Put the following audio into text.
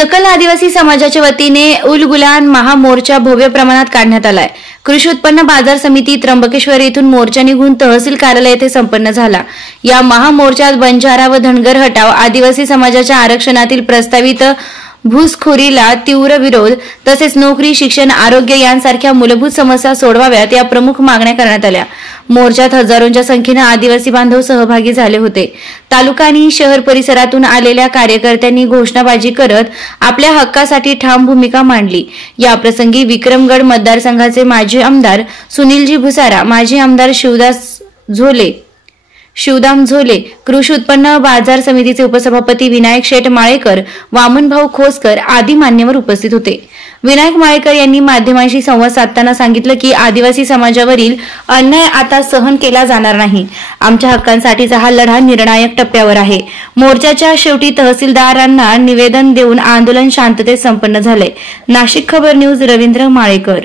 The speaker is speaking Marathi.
सकल आदिवासी समाजाच्या वतीने उलगुलान महामोर्चा भव्य प्रमाणात काढण्यात आलाय। कृषी उत्पन्न बाजार समिती त्र्यंबकेश्वर येथून मोर्चा निघून तहसील कार्यालय येथे संपन्न झाला। या महामोर्चात बंजारा व धनगर हटाव आदिवासी समाजाच्या आरक्षणातील प्रस्तावित घुसखोरीला तीव्र विरोध तसेच नोकरी, शिक्षण, आरोग्य यांसारख्या मूलभूत समस्या सोडवाव्यात या प्रमुख मागण्या करण्यात आल्या। मोर्चात हजारोंच्या संख्येने आदिवासी बांधव सहभागी झाले होते। तालुका आणि शहर परिसरातून आलेल्या कार्यकर्त्यांनी घोषणाबाजी करत आपल्या हक्कासाठी ठाम भूमिका मांडली। या प्रसंगी विक्रमगड मतदारसंघाचे माजी आमदार सुनीलजी भुसारा, माजी आमदार शिवदाम झोले, कृषी उत्पन्न बाजार समितीचे उपसभापती विनायक शेठ माळेकर, वामनभाऊ खोसकर आदी मान्यवर उपस्थित होते। विनायक माळेकर यांनी माध्यमांशी संवाद साधताना सांगितलं की आदिवासी समाजावरील अन्याय आता सहन केला जाणार नाही। आमच्या हक्कांसाठीचा हा लढा निर्णायक टप्प्यावर आहे। मोर्चाच्या शेवटी तहसीलदारांना निवेदन देऊन आंदोलन शांततेत संपन्न झाले। नाशिक खबर न्यूज रवींद्र माळेकर।